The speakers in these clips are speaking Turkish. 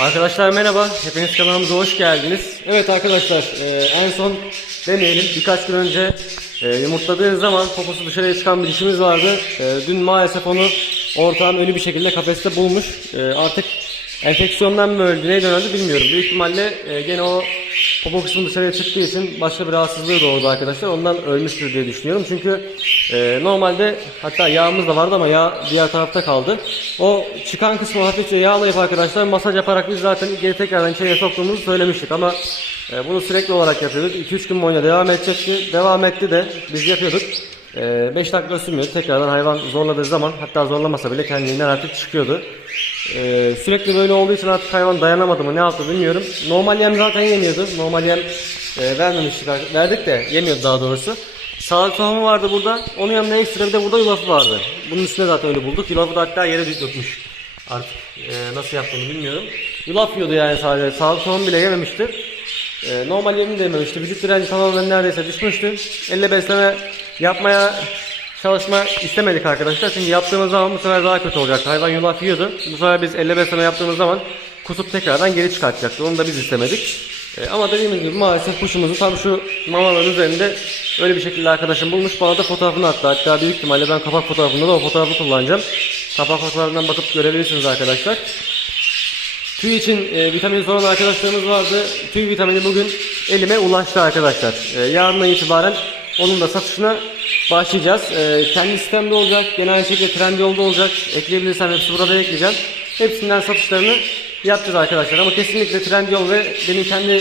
Arkadaşlar merhaba, hepiniz kanalımıza hoş geldiniz. Evet arkadaşlar, e, en son demeyelim birkaç gün önce e, yumurtladığı zaman poposu dışarıya çıkan bir dişimiz vardı. E, dün maalesef onu ortağım ölü bir şekilde kafeste bulmuş. E, artık enfeksiyondan mı öldü, neyden öldü bilmiyorum. Büyük ihtimalle e, gene o popo kısmı dışarıya çıktığı için başka bir rahatsızlığı doğurdu arkadaşlar. Ondan ölmüştür diye düşünüyorum. Çünkü e, normalde hatta yağımız da vardı ama yağ diğer tarafta kaldı. O çıkan kısmı hafifçe yağlayıp arkadaşlar masaj yaparak biz zaten geri tekrardan içeriye soktuğumuzu söylemiştik ama e, bunu sürekli olarak yapıyorduk. 2-3 gün boyunca devam edecekti. Devam etti de biz yapıyorduk. 5 dakika sürmüyor. Tekrardan hayvan zorladığı zaman hatta zorlamasa bile kendiliğinden artık çıkıyordu. Ee, sürekli böyle olduğu için artık hayvan dayanamadı mı ne yaptı bilmiyorum. Normal yem zaten yemiyordu. Normal yem e, vermemiştik. Verdik de yemiyordu daha doğrusu. Sağlık tohumu vardı burada. Onun yanında ekstra bir de burada yulafı vardı. Bunun üstüne zaten öyle bulduk. Yulafı da hatta yere dökmüş. Artık e, nasıl yaptığını bilmiyorum. Yulaf yiyordu yani sadece. Sağlık tohumu bile yememişti. E, normal yemi de yememişti. Vücut direnci tamamen neredeyse düşmüştü. Elle besleme yapmaya çalışma istemedik arkadaşlar. Çünkü yaptığımız zaman bu sefer daha kötü olacaktı. Hayvan yulaf yiyordu. Bu sefer biz elle besleme yaptığımız zaman kusup tekrardan geri çıkartacaktı. Onu da biz istemedik. E, ama dediğimiz gibi maalesef kuşumuzu tam şu mamaların üzerinde öyle bir şekilde arkadaşım bulmuş. Bana da fotoğrafını attı. Hatta büyük ihtimalle ben kapak fotoğrafında da o fotoğrafı kullanacağım. Kapak fotoğrafından bakıp görebilirsiniz arkadaşlar. Tüy için e, vitamin soran arkadaşlarımız vardı. Tüy vitamini bugün elime ulaştı arkadaşlar. E, yarından itibaren onun da satışına başlayacağız. E, kendi sistemde olacak. Gene aynı şekilde Trendyol'da olacak. Ekleyebilirsem hepsi burada ekleyeceğim. Hepsinden satışlarını yapacağız arkadaşlar. Ama kesinlikle Trendyol ve benim kendi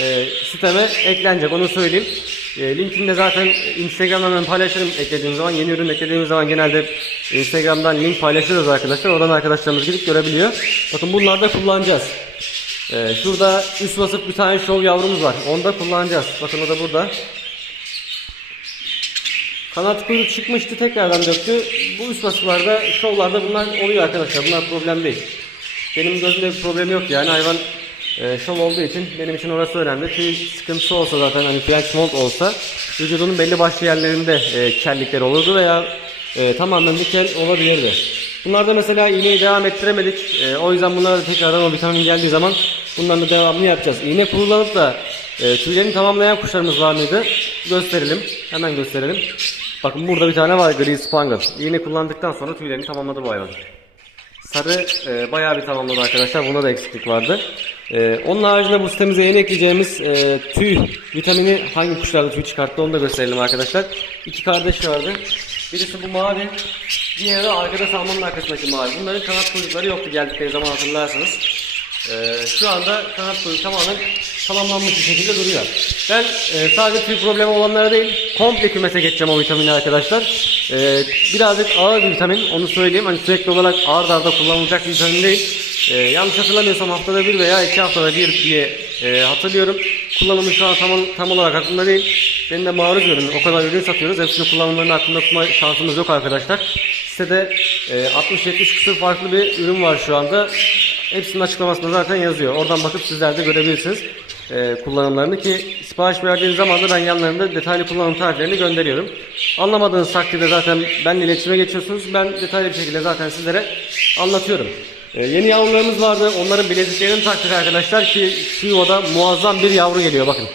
e, siteme eklenecek. Onu söyleyeyim. E, linkini de zaten Instagram'dan ben paylaşırım eklediğim zaman. Yeni ürün eklediğimiz zaman genelde Instagram'dan link paylaşıyoruz arkadaşlar. Oradan arkadaşlarımız gidip görebiliyor. Bakın bunları da kullanacağız. E, şurada üst basıp bir tane şov yavrumuz var. Onu da kullanacağız. Bakın o da burada. Kanat kuyruk çıkmıştı tekrardan döktü. Bu üst basılarda, şovlarda bunlar oluyor arkadaşlar. Bunlar problem değil. Benim gözümde bir problem yok yani hayvan e, şov olduğu için benim için orası önemli. Tüy sıkıntısı olsa zaten hani French mold olsa vücudunun belli başlı yerlerinde e, kellikler olurdu veya e, tamamen bir kel olabilirdi. Bunlarda mesela iğneyi devam ettiremedik. E, o yüzden bunlara da tekrardan o vitamin geldiği zaman bunların da devamını yapacağız. İğne kullanıp da e, tüylerini tamamlayan kuşlarımız var mıydı? Gösterelim. Hemen gösterelim. Bakın burada bir tane var gri spangle. İğne kullandıktan sonra tüylerini tamamladı bu hayvan. Sarı e, bayağı bir tamamladı arkadaşlar. Bunda da eksiklik vardı. E, onun haricinde bu sitemize yeni ekleyeceğimiz e, tüy vitamini hangi kuşlarda tüy çıkarttı onu da gösterelim arkadaşlar. İki kardeş vardı. Birisi bu mavi. Diğeri arkada salmanın arkasındaki mavi. Bunların kanat kuyrukları yoktu geldikleri zaman hatırlarsınız. Ee, şu anda kanat kuyruğu tamamen tamamlanmış bir şekilde duruyor. Ben e, sadece tüy problemi olanlara değil, komple kümese geçeceğim o vitamini arkadaşlar. Ee, birazcık ağır bir vitamin, onu söyleyeyim. Hani sürekli olarak ağır arda kullanılacak bir vitamin değil. Ee, yanlış hatırlamıyorsam haftada bir veya iki haftada bir diye e, hatırlıyorum. Kullanımı şu an tam, tam olarak aklımda değil. Benim de maruz ürün, o kadar ürün satıyoruz. Hepsini kullanımlarını aklımda tutma şansımız yok arkadaşlar. Sitede e, 60-70 küsur farklı bir ürün var şu anda. Hepsinin açıklamasında zaten yazıyor. Oradan bakıp sizler de görebilirsiniz e, kullanımlarını ki sipariş verdiğiniz zaman da ben yanlarında detaylı kullanım tariflerini gönderiyorum. Anlamadığınız takdirde zaten benimle iletişime geçiyorsunuz. Ben detaylı bir şekilde zaten sizlere anlatıyorum. E, yeni yavrularımız vardı. Onların bileziklerini taktık arkadaşlar ki şu muazzam bir yavru geliyor bakın.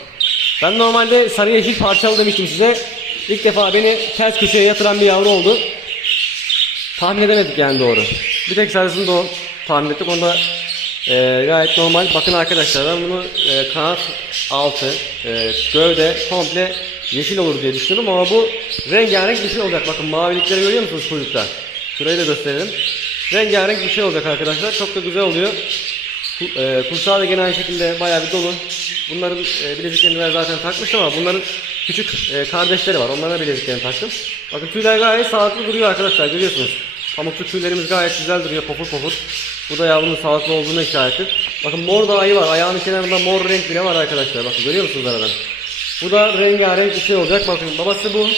Ben normalde sarı yeşil parçalı demiştim size. İlk defa beni ters köşeye yatıran bir yavru oldu. Tahmin edemedik yani doğru. Bir tek sarısını da tahmin ettik. Onda e, gayet normal. Bakın arkadaşlar ben bunu e, kanat altı, e, gövde komple yeşil olur diye düşündüm ama bu rengarenk bir şey olacak. Bakın mavilikleri görüyor musunuz kuyrukta? Şurayı da gösterelim. Rengarenk bir şey olacak arkadaşlar. Çok da güzel oluyor. E, kursağı da gene aynı şekilde bayağı bir dolu. Bunların e, bileziklerini ben zaten takmıştım ama bunların küçük e, kardeşleri var. Onlara bileziklerini taktım. Bakın tüyler gayet sağlıklı duruyor arkadaşlar görüyorsunuz. Pamuklu tüylerimiz gayet güzel duruyor pofur pofur. Bu da yavrunun sağlıklı olduğunu işarettir. Bakın mor da ayı var. Ayağının kenarında mor renk bile var arkadaşlar. Bakın görüyor musunuz aradan? Bu da rengarenk bir şey olacak. Bakın babası bu.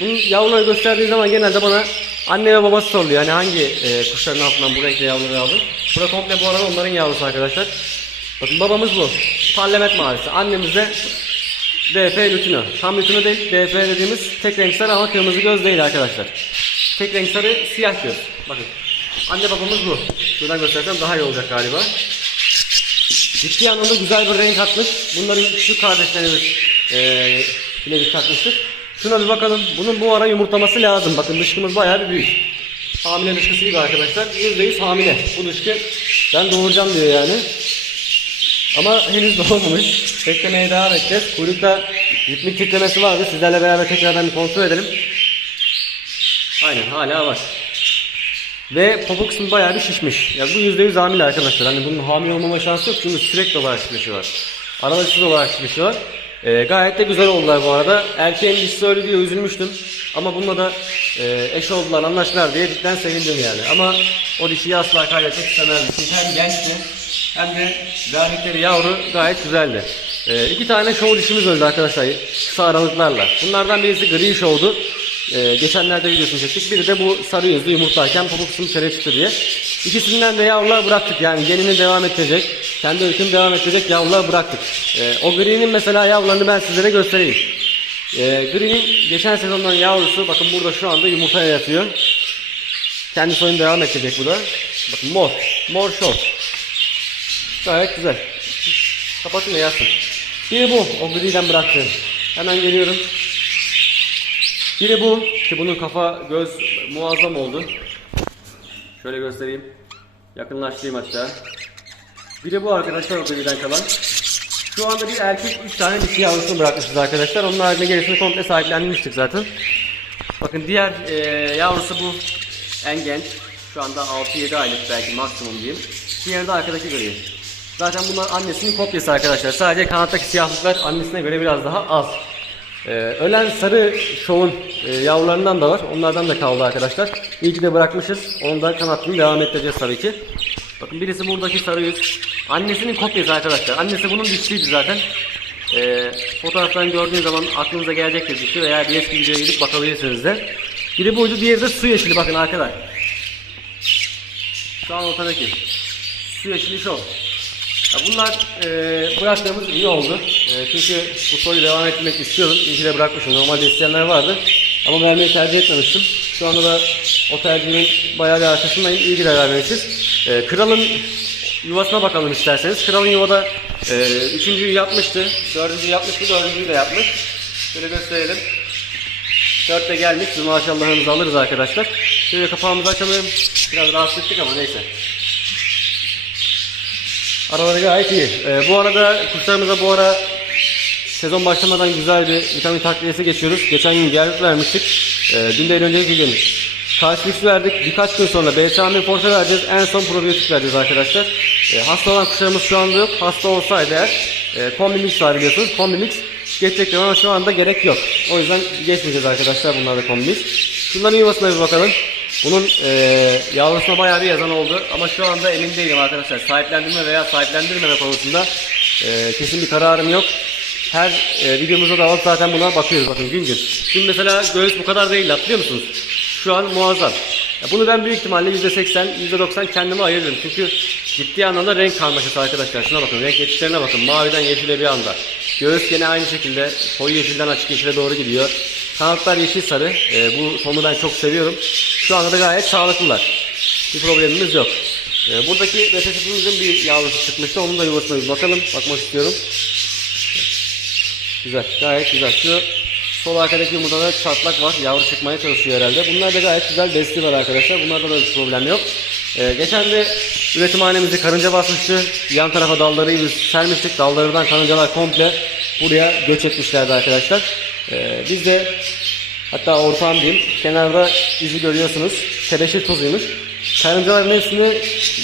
Bunun yavruları gösterdiği zaman genelde bana anne ve babası soruluyor. Yani hangi e, kuşların altından bu renkli yavruları aldın? Burada komple bu arada onların yavrusu arkadaşlar. Bakın babamız bu. Parlament mavisi. Annemiz de DF lutino. Tam lutino değil. DF dediğimiz tek renk sarı ama kırmızı göz değil arkadaşlar. Tek renk sarı siyah göz. Bakın. Anne babamız bu. Şuradan göstersem daha iyi olacak galiba. ciddi anlamda güzel bir renk atmış. Bunların şu kardeşlerimiz eee yine bir takmıştık. Şuna bir bakalım. Bunun bu ara yumurtlaması lazım. Bakın dışkımız bayağı bir büyük. Hamile dışkısı gibi arkadaşlar. %100 hamile. Bu dışkı ben doğuracağım diyor yani. Ama henüz doğmamış. Beklemeye devam edeceğiz. Kuyrukta ritmik titremesi vardı. Sizlerle beraber tekrardan bir kontrol edelim. Aynen hala var. Ve popo kısmı bayağı bir şişmiş. Ya bu %100 hamile arkadaşlar. Hani bunun hamile olmama şansı yok çünkü sürekli olarak şişmişi var. Aralıksız olarak şişmişi var. Ee, gayet de güzel oldular bu arada. Erkeğin dişisi öyle diyor üzülmüştüm. Ama bununla da e, eş oldular anlaştılar diye cidden sevindim yani. Ama o dişiyi asla kaybetmek istemezdim. Çünkü hem gençti hem de verdikleri yavru gayet güzeldi. Ee, iki tane show dişimiz öldü arkadaşlar kısa aralıklarla. Bunlardan birisi gri show'du. Ee, geçenlerde videosunu çektik. Biri de bu sarı yüzlü yumurtlarken pamuk kısmı dışarıya çıktı diye. İkisinden de yavrular bıraktık. Yani genini devam ettirecek, kendi öykünü devam ettirecek yavrular bıraktık. Ee, o gri'nin mesela yavrularını ben sizlere göstereyim. Ee, gri'nin geçen sezondan yavrusu bakın burada şu anda yumurtaya yatıyor. Kendi soyunu devam ettirecek bu da. Bakın mor. Mor show. Gayet güzel. Kapatın da yatsın. Biri bu. O gri'den bıraktığım. Hemen geliyorum. Biri bu. Ki bunun kafa göz muazzam oldu. Şöyle göstereyim. Yakınlaştırayım hatta. Biri bu arkadaşlar o griden kalan. Şu anda bir erkek 3 tane dişi yavrusunu bırakmışız arkadaşlar. Onun haricinde gerisini komple sahiplenmiştik zaten. Bakın diğer e, yavrusu bu en genç. Şu anda 6-7 aylık belki maksimum diyeyim. Diğeri de arkadaki gri. Zaten bunlar annesinin kopyası arkadaşlar. Sadece kanattaki siyahlıklar annesine göre biraz daha az. Ee, ölen sarı şovun e, yavrularından da var. Onlardan da kaldı arkadaşlar. İyi ki de bırakmışız. Onu da kanatını devam ettireceğiz tabii ki. Bakın birisi buradaki sarı yüz. Annesinin kopyası arkadaşlar. Annesi bunun dişliydi zaten. Ee, fotoğraftan gördüğünüz zaman aklınıza gelecektir dişi veya bir eski videoya gidip bakabilirsiniz de. Biri buydu, diğeri de su yeşili bakın arkadaşlar. Şu an ortadaki. Su yeşili şov. Bunlar e, bıraktığımız iyi oldu. E, çünkü bu soruyu devam etmek istiyordum. İyi ki de bırakmışım. Normalde isteyenler vardı. Ama vermeyi tercih etmemiştim. Şu anda da o tercihimin bayağı bir arkasındayım. İyi ki de vermemişiz. E, kralın yuvasına bakalım isterseniz. Kralın yuvada e, üçüncüyü yapmıştı. Dördüncüyü yapmıştı. Dördüncüyü de yapmış. Şöyle gösterelim. Dört de gelmiş. Biz maşallahınızı alırız arkadaşlar. Şöyle kapağımızı açalım. Biraz rahatsız ettik ama neyse. Araları gayet iyi. Ee, bu arada kuşlarımıza bu ara sezon başlamadan güzel bir vitamin takviyesi geçiyoruz. Geçen gün gerlik vermiştik. Ee, dün değil önceki gün karşılık verdik. Birkaç gün sonra B-vitamin força vereceğiz. En son probiyotik vereceğiz arkadaşlar. Ee, hasta olan kuşlarımız şu anda yok. Hasta olsaydı eğer e, kombi mix var biliyorsunuz. Kombi mix geçecektir ama şu anda gerek yok. O yüzden geçmeyeceğiz arkadaşlar bunlarda kombi mix. Şunların yuvasına bir bakalım. Bunun e, yavrusuna bayağı bir yazan oldu ama şu anda emin değilim arkadaşlar. Sahiplendirme veya sahiplendirmeme konusunda e, kesin bir kararım yok. Her e, videomuzda da alıp zaten buna bakıyoruz bakın gün gün. Şimdi mesela göğüs bu kadar değil hatırlıyor musunuz? Şu an muazzam. Ya bunu ben büyük ihtimalle %80, %90 kendime ayırırım. Çünkü ciddi anlamda renk karmaşası arkadaşlar. Şuna bakın renk geçişlerine bakın. Maviden yeşile bir anda. Göğüs gene aynı şekilde koyu yeşilden açık yeşile doğru gidiyor. Kanatlar yeşil sarı. Ee, bu tonu ben çok seviyorum. Şu anda da gayet sağlıklılar. Bir problemimiz yok. Ee, buradaki BTS'imizin bir yavrusu çıkmıştı. Onun da yuvasına bir bakalım. Bakmak istiyorum. Güzel. Gayet güzel. Şu sol arkadaki yumurtada çatlak var. Yavru çıkmaya çalışıyor herhalde. Bunlar da gayet güzel besli var arkadaşlar. Bunlarda da bir problem yok. Ee, geçen de üretimhanemizi karınca basmıştı. Yan tarafa dalları biz sermiştik. Dallarından karıncalar komple buraya göç etmişlerdi arkadaşlar. Ee, biz de hatta ortağım diyeyim kenarda izi görüyorsunuz. Tebeşir tozuymuş. Karıncaların hepsini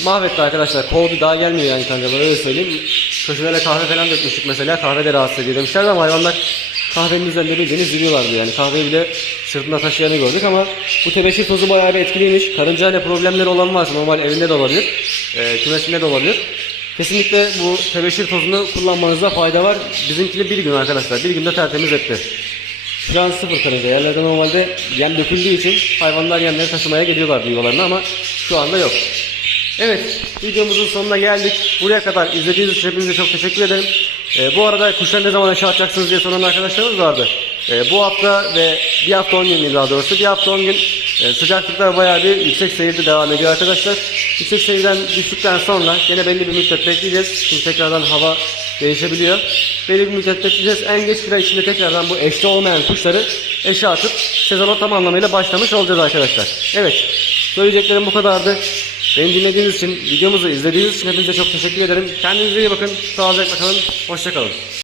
mahvetti arkadaşlar. Kovdu daha gelmiyor yani karıncalar öyle söyleyeyim. Köşelere kahve falan dökmüştük mesela. Kahve de rahatsız ediyor demişlerdi ama hayvanlar kahvenin üzerinde bildiğiniz yürüyorlardı yani. Kahveyi bile sırtında taşıyanı gördük ama bu tebeşir tozu bayağı bir etkiliymiş. Karıncayla problemleri olan varsa normal evinde de olabilir. E, kümesinde de olabilir. Kesinlikle bu tebeşir tozunu kullanmanızda fayda var. Bizimkini bir gün arkadaşlar. Bir günde tertemiz etti. Şu an sıfır karınca. Yerlerde normalde yem döküldüğü için hayvanlar yemleri taşımaya geliyorlardı yuvalarına ama şu anda yok. Evet, videomuzun sonuna geldik. Buraya kadar izlediğiniz için hepinize çok teşekkür ederim. Ee, bu arada kuşları ne zaman aşağı atacaksınız diye soran arkadaşlarımız vardı. Ee, bu hafta ve bir hafta 10 gün daha doğrusu bir hafta 10 gün E, sıcaklıklar bayağı bir yüksek seyirde devam ediyor arkadaşlar. Yüksek seyirden düştükten sonra yine belli bir müddet bekleyeceğiz. Çünkü tekrardan hava değişebiliyor. Belli bir müddet bekleyeceğiz. En geç ay içinde tekrardan bu eşli olmayan kuşları eşe atıp sezona tam anlamıyla başlamış olacağız arkadaşlar. Evet. Söyleyeceklerim bu kadardı. Beni dinlediğiniz için, videomuzu izlediğiniz için hepinize çok teşekkür ederim. Kendinize iyi bakın. Sağlıcakla kalın. Hoşçakalın.